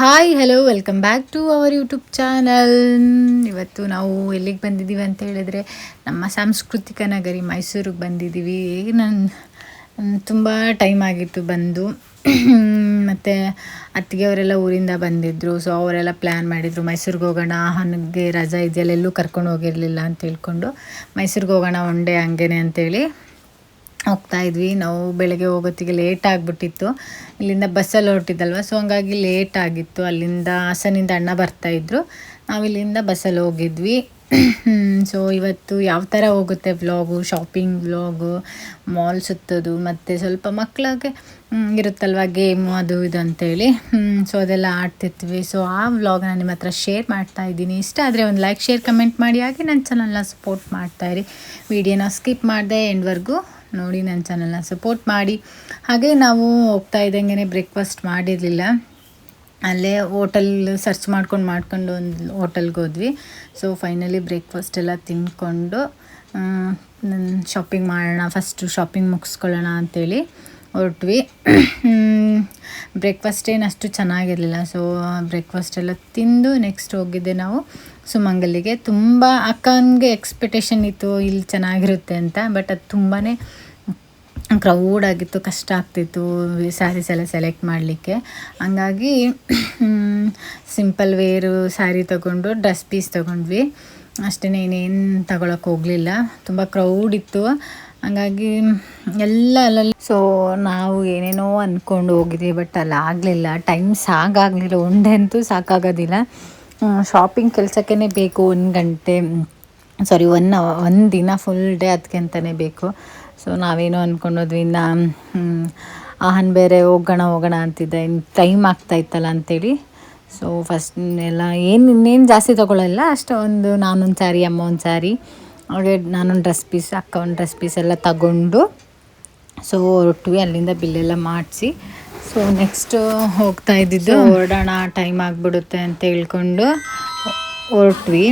Hi hello welcome back to our YouTube channel ಇವತ್ತು ನಾವು ಎಲ್ಲಿಗೆ ಬಂದಿದ್ದೀವಿ ಅಂತ ಹೇಳಿದರೆ ನಮ್ಮ ಸಾಂಸ್ಕೃತಿಕ ನಗರಿ ಮೈಸೂರಿಗೆ ಬಂದಿದ್ದೀವಿ ನನ್ನ ತುಂಬ ಟೈಮ್ ಆಗಿತ್ತು ಬಂದು. ಮತ್ತು ಅತ್ತಿಗೆ ಅವರೆಲ್ಲ ಊರಿಂದ ಬಂದಿದ್ದರು ಸೊ ಅವರೆಲ್ಲ ಪ್ಲ್ಯಾನ್ ಮಾಡಿದರು, ಮೈಸೂರಿಗೆ ಹೋಗೋಣ ನನಗೆ ರಜಾ ಇದೆಯಲ್ಲ ಎಲ್ಲೂ ಕರ್ಕೊಂಡು ಹೋಗಿರಲಿಲ್ಲ ಅಂತ ಹೇಳ್ಕೊಂಡು ಮೈಸೂರಿಗೆ ಹೋಗೋಣ ಒನ್ ಡೇ ಹಂಗೇನೆ ಅಂತೇಳಿ ಹೋಗ್ತಾ ಇದ್ವಿ. ನಾವು ಬೆಳಗ್ಗೆ ಹೋಗೋತ್ತಿಗೆ ಲೇಟ್ ಆಗಿಬಿಟ್ಟಿತ್ತು. ಇಲ್ಲಿಂದ ಬಸ್ಸಲ್ಲಿ ಹೊರಟಿದ್ದಲ್ವ? ಸೊ ಹಂಗಾಗಿ ಲೇಟ್ ಆಗಿತ್ತು. ಅಲ್ಲಿಂದ ಹಾಸನಿಂದ ಅಣ್ಣ ಬರ್ತಾಯಿದ್ರು ನಾವು ಇಲ್ಲಿಂದ ಬಸ್ಸಲ್ಲಿ ಹೋಗಿದ್ವಿ. ಸೊ ಇವತ್ತು ಯಾವ ಥರ ಹೋಗುತ್ತೆ ವ್ಲಾಗು ಶಾಪಿಂಗ್ ವ್ಲಾಗು ಮಾಲ್ ಸುತ್ತೋದು, ಮತ್ತು ಸ್ವಲ್ಪ ಮಕ್ಕಳಿಗೆ ಇರುತ್ತಲ್ವ ಗೇಮು ಅದು ಇದು ಅಂತೇಳಿ. ಸೊ ಅದೆಲ್ಲ ಆಡ್ತಿರ್ತೀವಿ ಸೊ ಆ ವ್ಲಾಗ್ನ ನಿಮ್ಮ ಹತ್ರ ಶೇರ್ ಮಾಡ್ತಾ ಇದ್ದೀನಿ. ಇಷ್ಟ ಆದರೆ ಒಂದು ಲೈಕ್ ಶೇರ್ ಕಮೆಂಟ್ ಮಾಡಿ. ಹಾಗೆ ನನ್ನ ಚಾನಲ್ನ ಸಪೋರ್ಟ್ ಮಾಡ್ತಾಯಿರಿ ವಿಡಿಯೋನ ಸ್ಕಿಪ್ ಮಾಡಿದೆ ಎಂಡ್ವರೆಗೂ ನೋಡಿ ನನ್ನ ಚಾನಲ್ನ ಸಪೋರ್ಟ್ ಮಾಡಿ. ಹಾಗೆ ನಾವು ಹೋಗ್ತಾ ಇದ್ದಂಗೆ ಬ್ರೇಕ್ಫಾಸ್ಟ್ ಮಾಡಿರಲಿಲ್ಲ. ಅಲ್ಲೇ ಹೋಟೆಲ್ ಸರ್ಚ್ ಮಾಡ್ಕೊಂಡು ಮಾಡ್ಕೊಂಡು ಒಂದು ಹೋಟೆಲ್ಗೆ ಹೋದ್ವಿ. ಸೊ ಫೈನಲಿ ಬ್ರೇಕ್ಫಾಸ್ಟ್ ಎಲ್ಲ ತಿಂದ್ಕೊಂಡು ಶಾಪಿಂಗ್ ಮಾಡೋಣ ಫಸ್ಟು ಶಾಪಿಂಗ್ ಮುಗಿಸ್ಕೊಳ್ಳೋಣ ಅಂಥೇಳಿ ಹೊರಟ್ವಿ. ಬ್ರೇಕ್ಫಾಸ್ಟ್ ಏನು ಅಷ್ಟು ಚೆನ್ನಾಗಿರಲಿಲ್ಲ. ಸೊ ಬ್ರೇಕ್ಫಾಸ್ಟ್ ಎಲ್ಲ ತಿಂದು ನೆಕ್ಸ್ಟ್ ಹೋಗಿದ್ದೆ ನಾವು. ಸುಮಂಗಲಿಗೆ. ತುಂಬ ಅಕ್ಕನಿಗೆ ಎಕ್ಸ್ಪೆಕ್ಟೇಷನ್ ಇತ್ತು, ಇಲ್ಲಿ ಚೆನ್ನಾಗಿರುತ್ತೆ ಅಂತ. ಬಟ್ ಅದು ತುಂಬಾ ಕ್ರೌಡ್ ಆಗಿತ್ತು, ಕಷ್ಟ ಆಗ್ತಿತ್ತು ಸ್ಯಾರೀಸ್ ಎಲ್ಲ ಸೆಲೆಕ್ಟ್ ಮಾಡಲಿಕ್ಕೆ. ಹಂಗಾಗಿ ಸಿಂಪಲ್ ವೇರು ಸ್ಯಾರಿ ತೊಗೊಂಡು ಡ್ರೆಸ್ ಪೀಸ್ ತೊಗೊಂಡ್ವಿ. ಅಷ್ಟೇ ಇನ್ನೇನು ತಗೊಳಕ್ಕೆ ಹೋಗಲಿಲ್ಲ. ತುಂಬ ಕ್ರೌಡ್ ಇತ್ತು. ಹಂಗಾಗಿ, ಎಲ್ಲ ಅಲ್ಲಲ್ಲಿ. ಸೊ ನಾವು ಏನೇನೋ ಅಂದ್ಕೊಂಡು ಹೋಗಿದ್ವಿ ಬಟ್ ಅಲ್ಲಿ ಆಗಲಿಲ್ಲ ಟೈಮ್ ಸಾಕಾಗಲಿಲ್ಲ ಉಂಡೆ ಅಂತೂ ಸಾಕಾಗೋದಿಲ್ಲ. ಶಾಪಿಂಗ್ ಕೆಲಸಕ್ಕೇ ಬೇಕು ಒಂದು ಗಂಟೆ ಸಾರಿ ಒನ್ ಒಂದು ದಿನ ಫುಲ್ ಡೇ ಅದಕ್ಕೆ ಅಂತಲೇ ಬೇಕು. ಸೊ ನಾವೇನೋ ಅಂದ್ಕೊಂಡೋದ್ವಿ ನಾ ಆಹನ್ ಬೇರೆ ಹೋಗೋಣ ಹೋಗೋಣ ಅಂತಿದ್ದೆ ಇನ್ನು ಟೈಮ್ ಆಗ್ತಾಯಿತ್ತಲ್ಲ ಅಂತೇಳಿ. ಸೊ ಫಸ್ಟ್ ಎಲ್ಲ ಏನು, ಇನ್ನೇನು ಜಾಸ್ತಿ ತೊಗೊಳ್ಳಲ್ಲ ಅಷ್ಟು ಒಂದು ನಾನೊಂದು ಸ್ಯಾರಿ ಅಮ್ಮ ಒಂದು ಸ್ಯಾರಿ ಅವಳಿಗೆ ನಾನೊಂದು ಡ್ರೆಸ್ ಪೀಸ್ ಅಕ್ಕ ಒಂದು ಡ್ರೆಸ್ ಪೀಸ್ ಎಲ್ಲ ತಗೊಂಡು ಸೊ ಒಟ್ಟಿಗೆ ಅಲ್ಲಿಂದ ಬಿಲ್ಲೆಲ್ಲ ಮಾಡಿಸಿ ಸೊ ನೆಕ್ಸ್ಟ್ ಹೋಗ್ತಾ ಇದ್ದಿದ್ದು ಹೊರಡೋಣ ಟೈಮ್ ಆಗಿಬಿಡುತ್ತೆ ಅಂತ ಹೇಳ್ಕೊಂಡು ಹೊರಟ್ವಿ.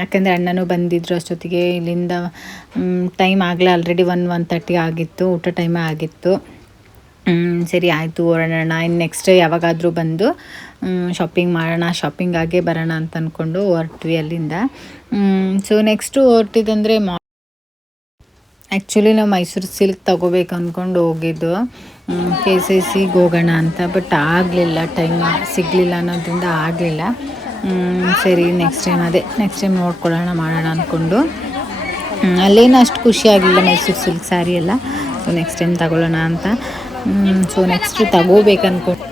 ಯಾಕೆಂದರೆ ಅಣ್ಣನೂ ಬಂದಿದ್ರು ಅಷ್ಟೊತ್ತಿಗೆ. ಇಲ್ಲಿಂದ ಟೈಮ್ ಆಗಲೇ ಆಲ್ರೆಡಿ ಒನ್ ಒನ್ ತರ್ಟಿ ಆಗಿತ್ತು. ಊಟ ಟೈಮೇ ಆಗಿತ್ತು. ಸರಿ ಆಯಿತು ಹೊರಡೋಣ ಇನ್ನು ನೆಕ್ಸ್ಟ್ ಯಾವಾಗಾದರೂ ಬಂದು ಶಾಪಿಂಗ್ ಮಾಡೋಣ ಶಾಪಿಂಗ್ ಆಗೇ ಬರೋಣ ಅಂತ ಅಂದ್ಕೊಂಡು ಹೊರಟ್ವಿ ಅಲ್ಲಿಂದ. ಸೊ ನೆಕ್ಸ್ಟು ಹೊರಟಿದ್ದಂದರೆ ಮಾ ಆ್ಯಕ್ಚುಲಿ ನಾವು ಮೈಸೂರು ಸಿಲ್ಕ್ ತಗೋಬೇಕು ಅಂದ್ಕೊಂಡು ಹೋಗಿದ್ದು. ಕೆ ಸಿ ಸಿಗೆ ಹೋಗೋಣ ಅಂತ, ಬಟ್ ಆಗಲಿಲ್ಲ, ಟೈಮ್ ಸಿಗಲಿಲ್ಲ ಅನ್ನೋದ್ರಿಂದ ಆಗಲಿಲ್ಲ. ಸರಿ ನೆಕ್ಸ್ಟ್ ಟೈಮ್ ಅದೇ ನೆಕ್ಸ್ಟ್ ಟೈಮ್ ನೋಡ್ಕೊಳ್ಳೋಣ, ಮಾಡೋಣ ಅಂದ್ಕೊಂಡು ಅಲ್ಲೇನು ಅಷ್ಟು ಖುಷಿ ಆಗಲಿಲ್ಲ, ಮೈಸೂರು ಸಿಲ್ಕ್ ಸ್ಯಾರಿ ಎಲ್ಲ. ಸೊ ನೆಕ್ಸ್ಟ್ ಟೈಮ್ ತಗೊಳ್ಳೋಣ ಅಂತ. ಸೊ ನೆಕ್ಸ್ಟ್ ತಗೋಬೇಕು ಅಂದ್ಕೊಂಡು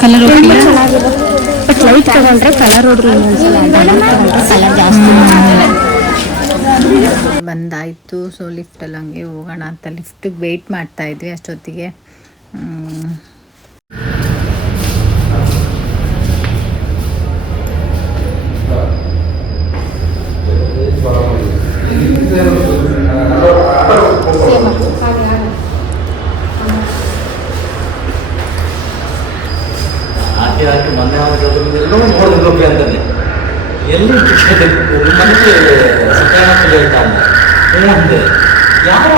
ಕಲರ್ ಲೈಟ್ ತಗೊಂಡ್ರೆ ಕಲರ್ ಹೊಡ್ರಿ ಕಲರ್ ಜಾಸ್ತಿ ಬಂದಾಯಿತು ಸೊ ಲಿಫ್ಟಲ್ಲಿ ಹಂಗೆ ಹೋಗೋಣ ಅಂತ ಲಿಫ್ಟಿಗೆ ವೇಟ್ ಮಾಡ್ತಾ ಇದ್ವಿ ಅಷ್ಟೊತ್ತಿಗೆ. ಮೊನ್ನೆ ಎಲ್ಲರೂ ನೋಡಿದ್ರು ಅಂತಾನೆ ಎಲ್ಲಿ ಒಂದು ಮನುಷ್ಯ ಸತ್ಯಾನಂದ ಹೇಳ್ತಾನೆ ಹ್ಞೂ ಅಂದೆ ಯಾರು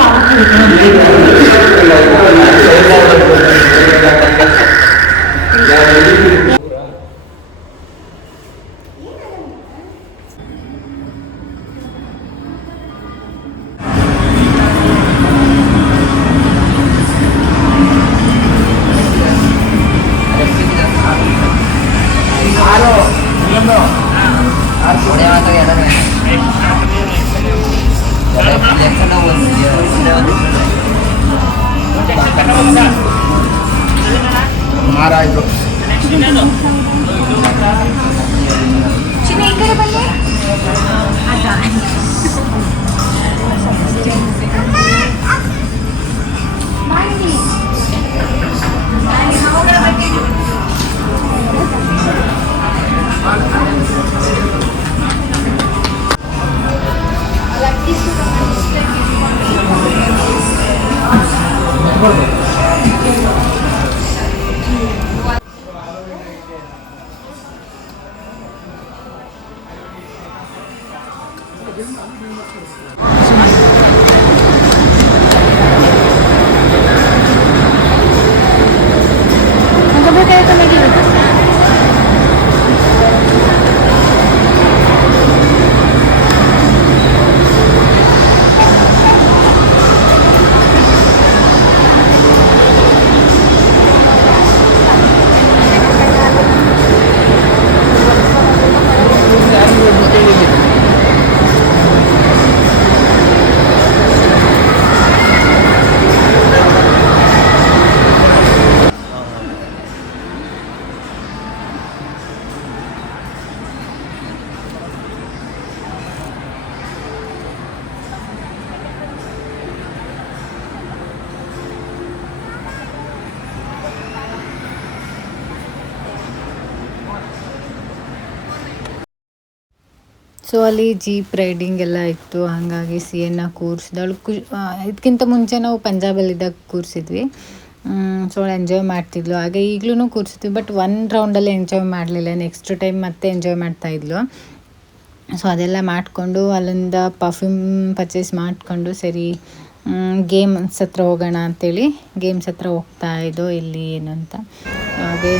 ಸೊ ಅಲ್ಲಿ ಜೀಪ್ ರೈಡಿಂಗ್ ಎಲ್ಲ ಇತ್ತು, ಹಾಗಾಗಿ ಸಿ ಎನ್ನ ಕೂರಿಸಿದಳು ಕು ಇದಕ್ಕಿಂತ ಮುಂಚೆ ನಾವು ಪಂಜಾಬಲ್ಲಿದ್ದಾಗ ಕೂರಿಸಿದ್ವಿ. ಸೊ ಅವಳು ಎಂಜಾಯ್ ಮಾಡ್ತಿದ್ಲು. ಹಾಗೆ ಈಗಲೂ ಕೂರಿಸಿದ್ವಿ ಬಟ್ ಒನ್ ರೌಂಡಲ್ಲಿ ಎಂಜಾಯ್ ಮಾಡಲಿಲ್ಲ. ನೆಕ್ಸ್ಟ್ ಟೈಮ್ ಮತ್ತೆ ಎಂಜಾಯ್ ಮಾಡ್ತಾಯಿದ್ಲು ಸೊ ಅದೆಲ್ಲ ಮಾಡಿಕೊಂಡು ಅಲ್ಲಿಂದ ಪರ್ಫ್ಯೂಮ್ ಪರ್ಚೇಸ್ ಮಾಡಿಕೊಂಡು ಸರಿ ಗೇಮ್ಸ್ ಹತ್ರ ಹೋಗೋಣ ಅಂತೇಳಿ ಗೇಮ್ಸ್ ಹತ್ರ ಹೋಗ್ತಾ ಇದ್ದೋ ಇಲ್ಲಿ ಏನು ಅಂತ. ಹಾಗೆ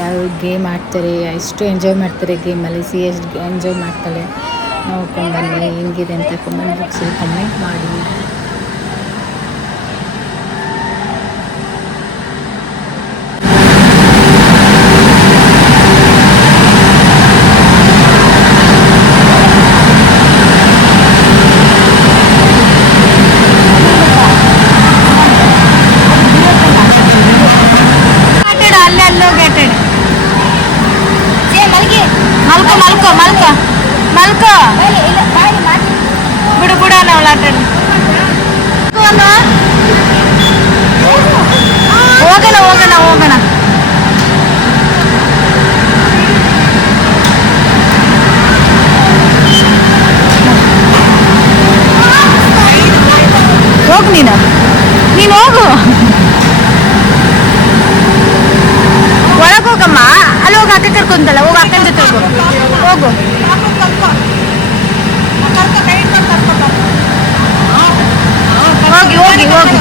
ಯಾವ ಗೇಮ್ ಆಡ್ತಾರೆ, ಎಷ್ಟು ಎಂಜಾಯ್ ಮಾಡ್ತಾರೆ ಗೇಮಲ್ಲಿ ಸಿ ಎಷ್ಟು ಎಂಜಾಯ್ ಮಾಡ್ತಾಳೆ. ನೋಡ್ಕೊಂಡು ಬನ್ನಿ, ಹೆಂಗಿದೆ ಅಂತ ಕಮೆಂಟ್ ಬಾಕ್ಸಲ್ಲಿ ಕಮೆಂಟ್ ಮಾಡಿ. ಆಟಾಡಿ ಹೋಗೋಣ ಹೋಗೋಣ ಹೋಗೋಣ ಹೋಗು ನೀನು. ನೀನು ಹೋಗು. ಒಳಗೋಗಮ್ಮ ಅಲ್ಲಿ ಹೋಗಿ, ಅಕ್ಕ ಕರ್ಕೊಂತಲ್ಲ ಹೋಗಿ, ಅಕ್ಕನ ಜೊತೆ ಹೋಗು. ಹೋಗು. ಹೋಗಿ ಹೋಗಿ ಹೋಗಿ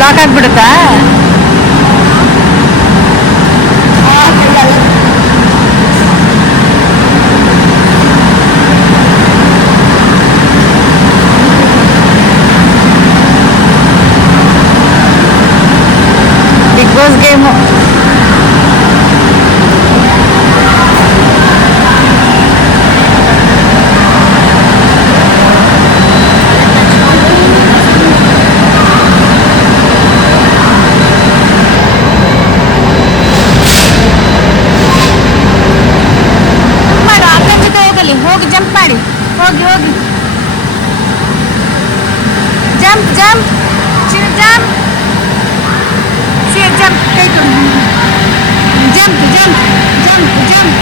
ಲಾಕ್ ಆಗ್ಬಿಡುತ್ತಾ ಬಿಗ್ ಬಾಸ್ ಗೇಮು ಮಾಡು ಅಕ್ಕನ ಜೊತೆ ಹೋಗಲಿ ಹೋಗಿ ಜಂಪ್ ಮಾಡಿ ಹೋಗಿ ಹೋಗಿ ಜಂಪ್ ಜಂಪ್ ಜಂಪ್ ಜಂಪ್ ಕೈ ಕೊಡು jump jump jump jump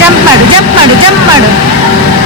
jump ಮಾಡು ಜಂಪ್ ಮಾಡು ಜಂಪ್ ಮಾಡು ಜಂಪ್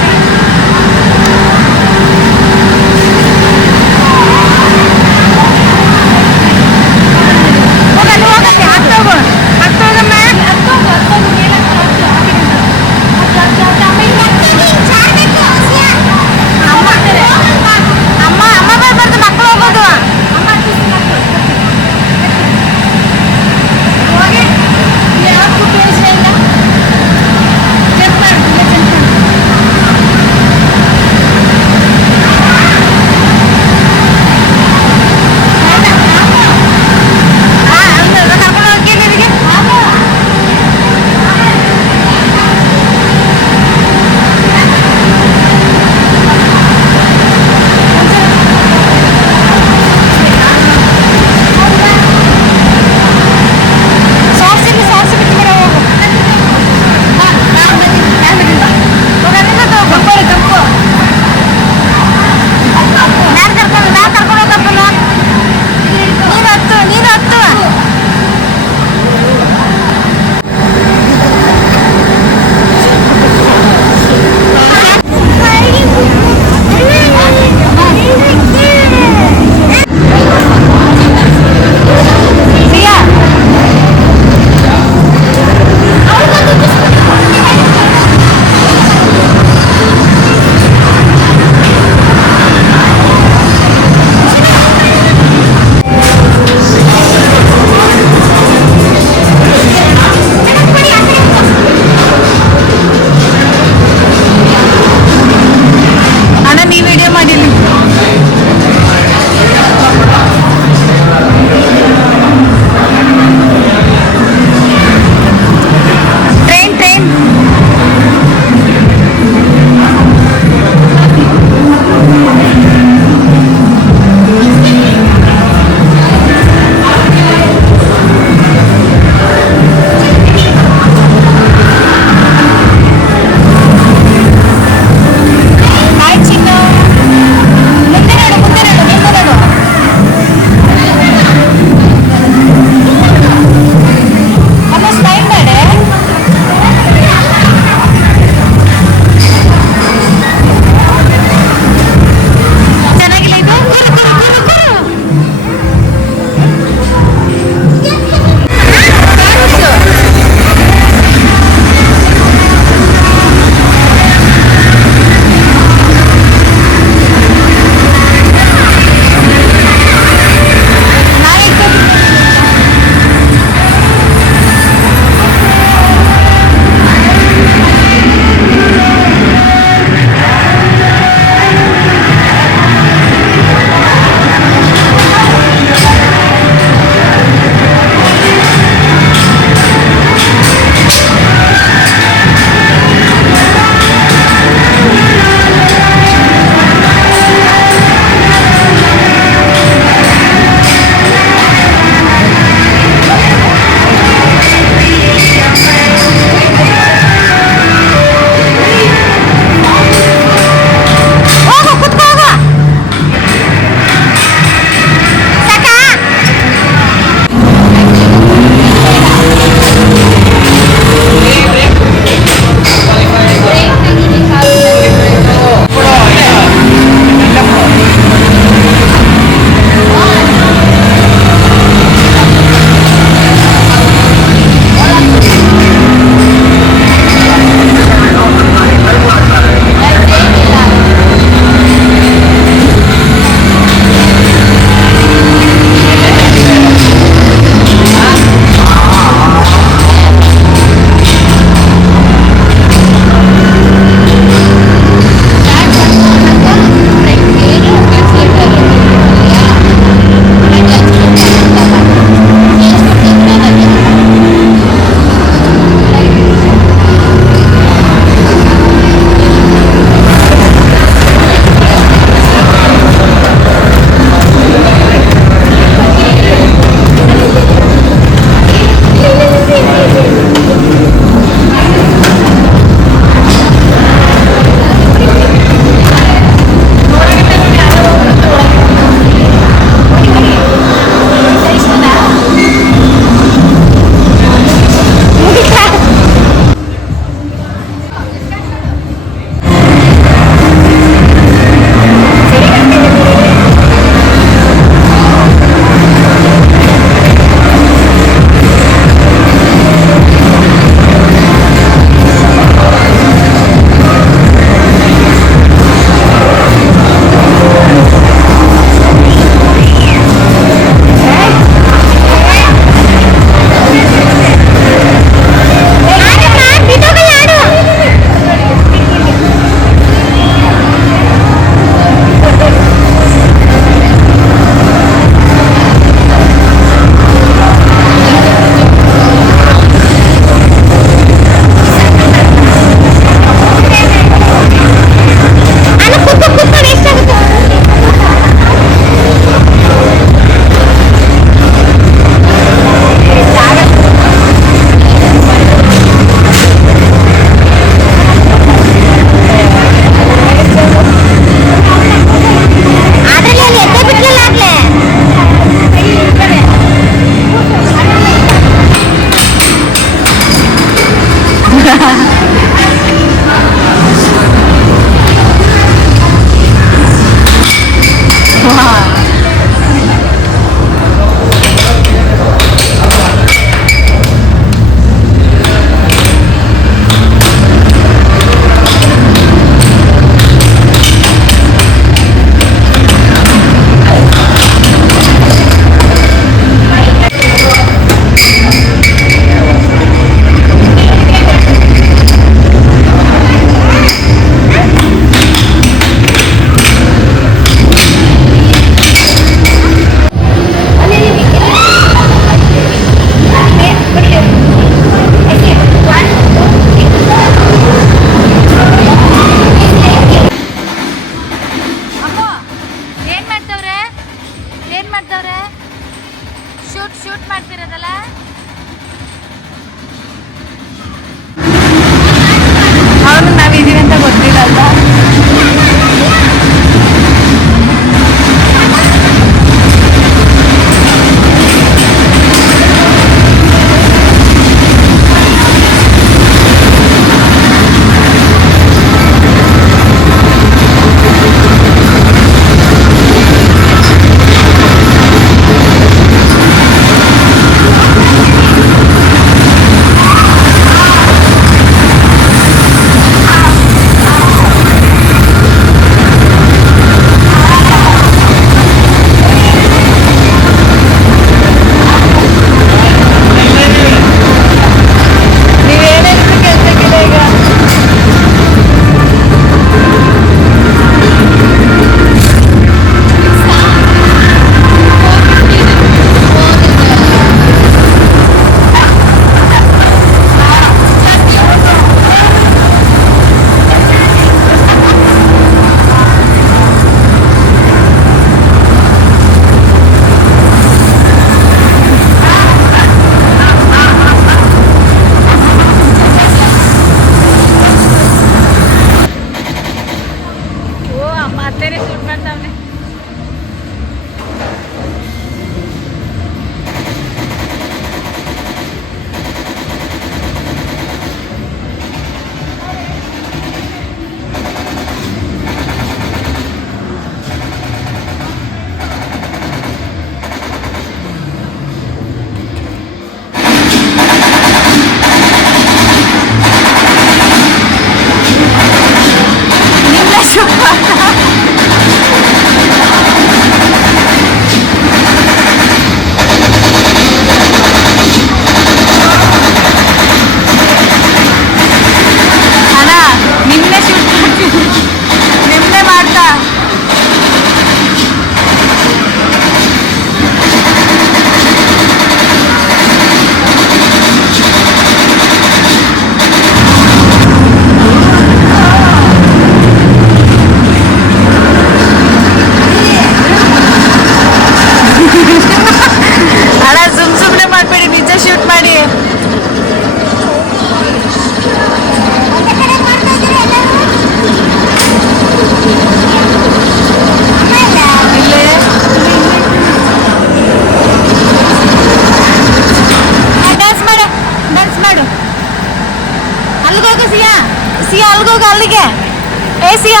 ठीक है? एसिया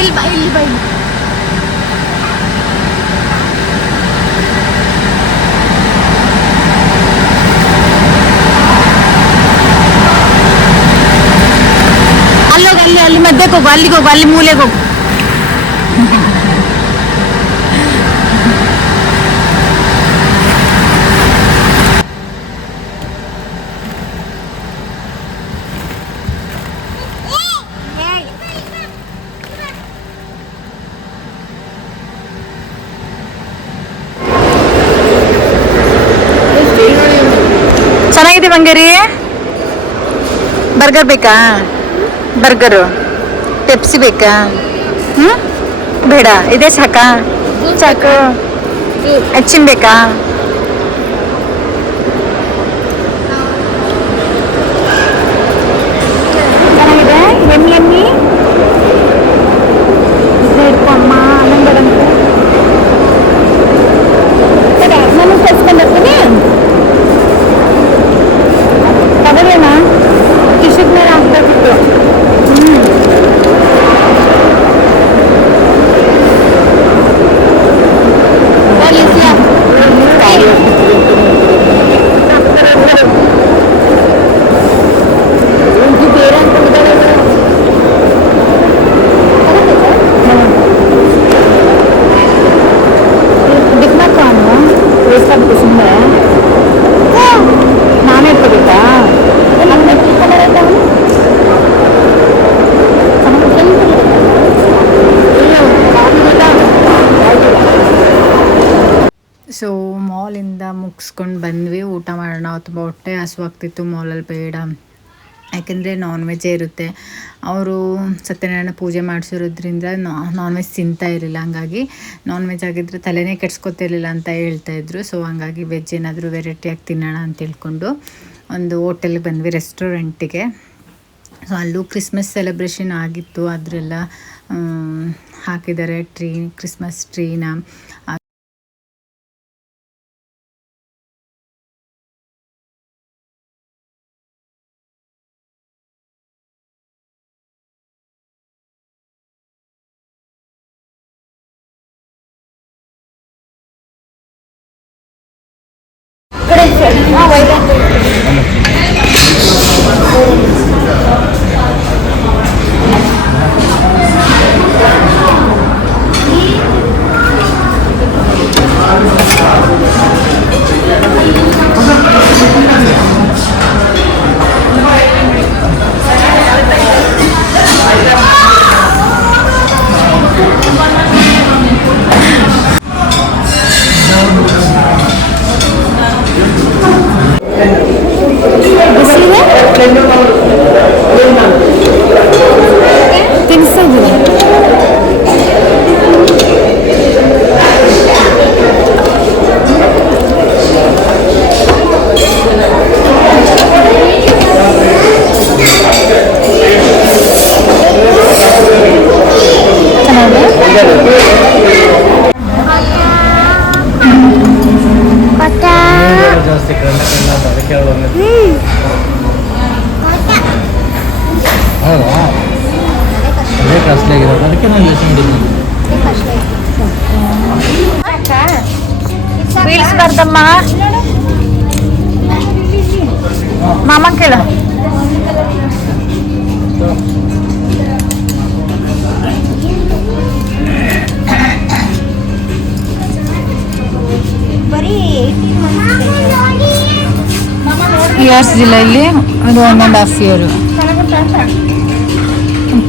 इल भाई, इल भाई। अल्ली मध्य को अल्ली को अल्ली मूले को ಬರ್ಗರ್ ಬೇಕಾ? ಬರ್ಗರು. ಪೆಪ್ಸಿ ಬೇಕಾ? ಹ್ಞೂ ಬೇಡ. ಇದೇ ಸಾಕಾ? ಸಾಕು. ಹೆಚ್ಚಿನ ಬೇಕಾ? ಮುಗಿಸ್ಕೊಂಡು ಬಂದ್ವಿ. ಊಟ ಮಾಡೋಣ ತುಂಬ ಹೊಟ್ಟೆ ಹಸುವಾಗ್ತಿತ್ತು, ಮಾಲಲ್ಲಿ ಬೇಡ. ಯಾಕೆಂದರೆ ನಾನ್ ವೆಜ್ಜೇ ಇರುತ್ತೆ. ಅವರು ಸತ್ಯನಾರಾಯಣ ಪೂಜೆ ಮಾಡಿಸಿರೋದ್ರಿಂದ ನಾನ್ ವೆಜ್ ತಿಂತಾ ಇರಲಿಲ್ಲ. ಹಾಗಾಗಿ ನಾನ್ ವೆಜ್ ಆಗಿದ್ದರೆ ತಲೆನೇ ಕೆಡ್ಸ್ಕೊತಿರ್ಲಿಲ್ಲ ಅಂತ ಹೇಳ್ತಾ ಇದ್ರು. ಸೊ ಹಂಗಾಗಿ ವೆಜ್ ಏನಾದರೂ ವೆರೈಟಿಯಾಗಿ ತಿನ್ನೋಣ ಅಂತ ಹೇಳ್ಕೊಂಡು ಒಂದು ಹೋಟೆಲ್ಗೆ ಬಂದ್ವಿ ರೆಸ್ಟೋರೆಂಟಿಗೆ ಸೊ ಅಲ್ಲೂ ಕ್ರಿಸ್ಮಸ್ ಸೆಲೆಬ್ರೇಷನ್ ಆಗಿತ್ತು. ಅದರೆಲ್ಲ ಹಾಕಿದ್ದಾರೆ. ಟ್ರೀ ಕ್ರಿಸ್ಮಸ್ ಟ್ರೀನ ಹೌದಾ ಅದೇ ಕಾಸ್ಟ್ಲಿ ಆಗಿರೋದು ಅದಕ್ಕೆ ನಾನು ಯೋಚನೆ ಮಾಡಿದ್ದೀನಿ ಬೀಳಿಸ್ಬಾರ್ದಮ್ಮ ಮಾಮ ಕೇಳು ಇಯರ್ಸ್ ಇಲ್ಲ ಇಲ್ಲಿ ಒಂದು one and half year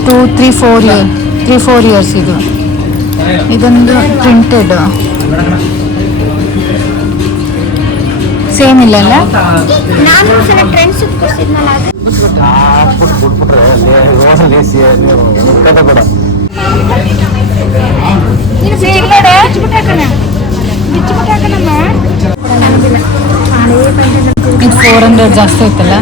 two three four year three four years ಇದು. ಇದೊಂದು ಪ್ರಿಂಟೆಡ್ ಸೇಮ್ ಇಲ್ಲ ಇದು ಫೋರ್ ಹಂಡ್ರೆಡ್ ಜಾಸ್ತಿ ಆಯ್ತಲ್ಲ?